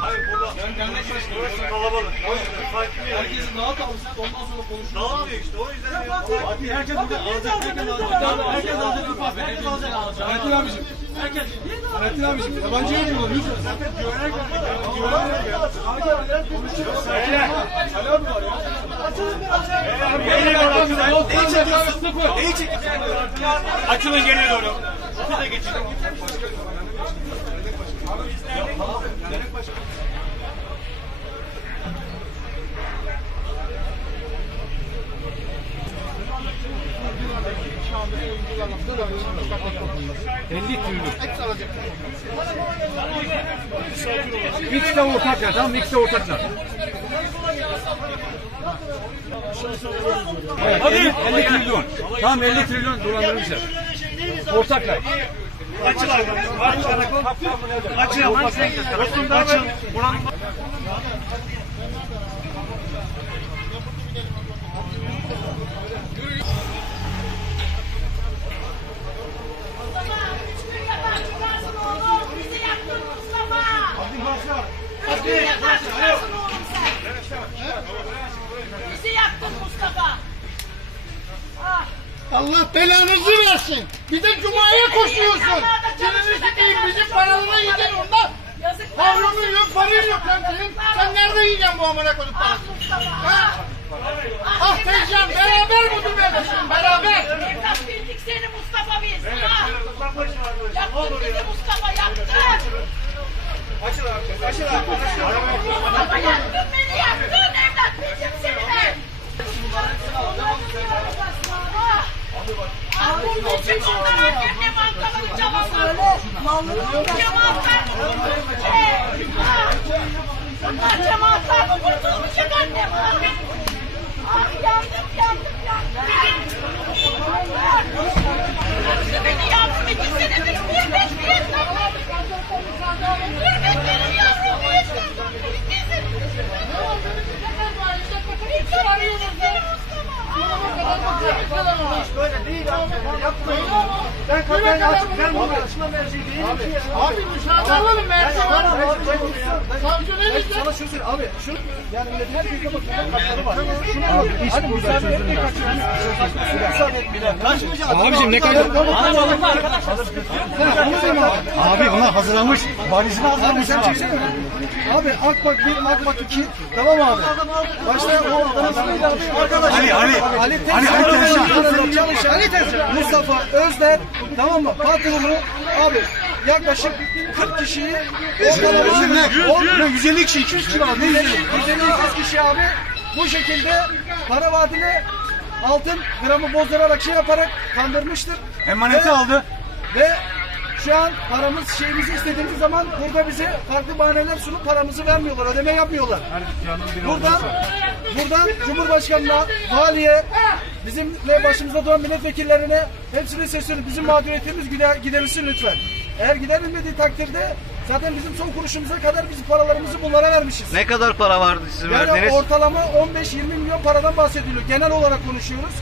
Hayır burada. Ben. Burası kalabalık. Farklı bir yer. Herkesi dağıt alırsak ondan sonra konuşuruz. Dağılmıyor işte. O yüzden diyorum. Abi herkes burada alacak. Herkes alacak. Herkes alacak. Herkes alacak. Hayrettin abicim. Herkes. Hayrettin abicim. Yabancı yok mu? Lütfen. Zaten güvenerek geldik. Güvenerek geldik. Ali abi var ya. Neyi çekiyorsun? Açılın geriye doğru. Siz de geçin. İkisi de ortaklar tamam? İkisi de ortaklar. Evet, 50, 50 trilyon. Tamam 50 trilyon dolandırmışlar. Ortaklar. Açıl abi. Açıl. Açıl. Açıl. Buranın Bizi yaktın Mustafa. Bizi yaktın oğlum sen. Bizi yaktın Mustafa. Ah. Allah belanızı versin. Bir de Cuma'ya koşuyorsun. Dilini sikeyim bizim paralarına yedin Pavrunun olsun. yok, parayı yok lan senin. Sen nerede yiyeceksin bu amına koyduk Ah parasını? Ha? Ah. Ah Tezcan beraber bu dünyadasın beraber. Evlat bildik seni Mustafa biz. Ah. Yaktın bizi Mustafa yaktın. Açıl abi. Açıl abi. Mustafa yaktın beni yaktın evlat bildim seni de. Ah. Ah bunun için onlar annemle bankaları camalar. Cemaatler Şey, ah. Bunlar cemaatler mi kurtulmayacak annem? Ah. Ah yandım yandım yandım. Yaktı beni yardım edin seni bir bir bekleyin. Bir bekleyin yavrum bir Böyle değil abi. Yapmayın. Ben kapıyı açıp ben bunu açma merci değilim ki. Abi müsaade alalım Mersi var. Savcı ne diyecek? Sana şunu söyle abi. Şunu yani millet herkese bakıyor. Kaçları var. Şunu abi. Müsaade etmeyin kaçıyoruz. Müsaade etmeyin. Kaçmayacağız. Abicim ne kadar? Abi ona hazırlamış. Valizini hazırlamış. Abi Akbak 1, Akbak 2. Tamam abi? Başta o adamı Arkadaşlar. Ali, Ali. Ali Ali, Tezcan. Ali Tezcan. Mustafa Özler. Tamam mı? Patronu abi yaklaşık 40 kişiyi ortalama 150 kişi 200 kişi var. 150 kişi abi bu şekilde para vaadine altın gramı bozdurarak şey yaparak kandırmıştır. Emaneti Ve- aldı. Ve şu an paramız şeyimizi istediğimiz zaman burada bize farklı bahaneler sunup paramızı vermiyorlar, ödeme yapmıyorlar. Buradan, buradan Cumhurbaşkanı'na, valiye, bizimle başımızda duran milletvekillerine hepsine sesleniyoruz. Bizim mağduriyetimiz gider, giderilsin lütfen. Eğer giderilmediği takdirde zaten bizim son kuruşumuza kadar biz paralarımızı bunlara vermişiz. Ne kadar para vardı sizin Yani verdiğiniz? ortalama 15-20 milyon paradan bahsediliyor. Genel olarak konuşuyoruz.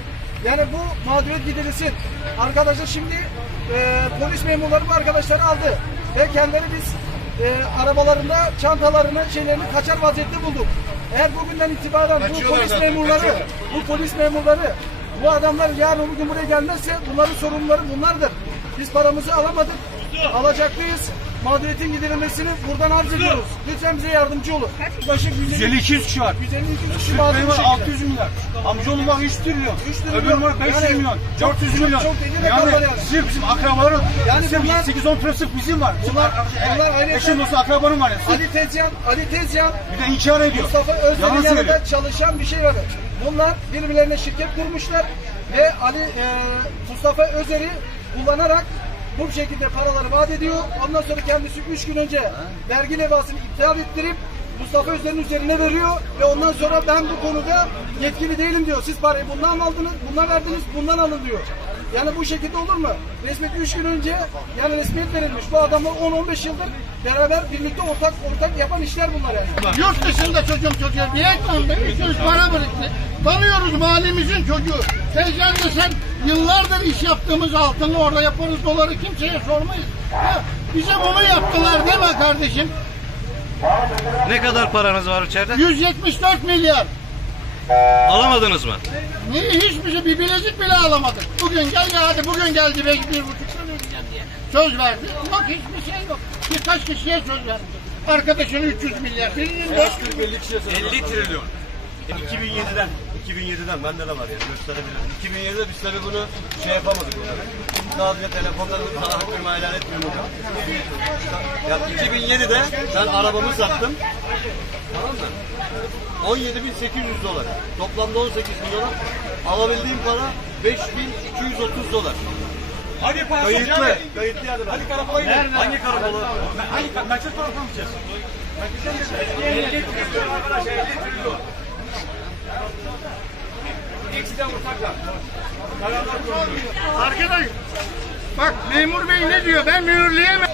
Yani bu mağduriyet giderilsin. Arkadaşlar şimdi e, polis memurları bu arkadaşları aldı. Ve kendileri biz e, arabalarında çantalarını, şeylerini kaçar vaziyette bulduk. Eğer bugünden itibaren bu polis memurları, bu polis memurları, bu adamlar yarın bugün buraya gelmezse bunların sorunları bunlardır. Biz paramızı alamadık, alacaklıyız. Mağduriyetin giderilmesini buradan arz ediyoruz. Lütfen bize yardımcı olun. Yaklaşık 150 150-200 kişi var. 150 kişi Türk mağdur şekilde. 600 milyar. Amcaoğlu var 3 trilyon. 3 trilyon. Öbürü var 500 Yani milyon. çok- 400 çok- milyon. çok rakamlar yani, yani. sırf bizim akrabaları. Yani Yani bunlar- 8-10 tane sırf bizim var. Bunlar- bunlar ayrıca- Eşim olsa akrabanım var ya. Sırf Ali Tezcan, Ali Tezcan, bir de inkar ediyor. Mustafa Özden'in yanında çalışan bir şey var. Bunlar birbirlerine şirket kurmuşlar ve Ali e, Mustafa Özer'i kullanarak bu şekilde paraları vaat ediyor. Ondan sonra kendisi 3 gün önce vergi levhasını iptal ettirip Mustafa Özer'in üzerine veriyor ve ondan sonra ben bu konuda yetkili değilim diyor. Siz parayı bundan aldınız, bundan verdiniz, bundan alın diyor. Yani bu şekilde olur mu? Resmiyet 3 gün önce yani resmiyet verilmiş. Bu adamlar 10-15 yıldır beraber birlikte ortak ortak yapan işler bunlar yani. Yurt dışında çocuğum çocuğu. Vietnam'da 300 para birikti. Tanıyoruz mahallemizin çocuğu. Tezcan sen yıllardır iş yaptığımız altını orada yaparız doları kimseye sormayız. Ha, Bize bunu yaptılar değil mi kardeşim? Ne kadar paranız var içeride? 174 milyar. Alamadınız mı? Ne, hiçbir şey, bir bilezik bile alamadık. Bugün gel ya hadi bugün geldi beş bir buçuk sene ödeyeceğim diye. Söz verdi. Yok hiçbir şey yok. Birkaç kişiye söz verdi. Arkadaşın 300 milyar. Birinin 400 milyar. 50 trilyon. 2007'den 2007'den bende de var yani gösterebilirim. 2007'de biz tabii bunu şey yapamadık. Sadece telefondan sana hakkımı helal etmiyorum. Ya 2007'de ben arabamı sattım. Tamam mı? 17.800 dolar. Toplamda 18 milyon. Alabildiğim para 5.230 dolar. Hadi parası Kayıtlı. Kayıtlı yerde. Hadi karakola gidelim. Hangi karakola? Hangi karakola? Merkez karakola mı gideceğiz? 50 trilyon arkadaşlar 50 memur bey ne diyor? Ben mühürleyemem.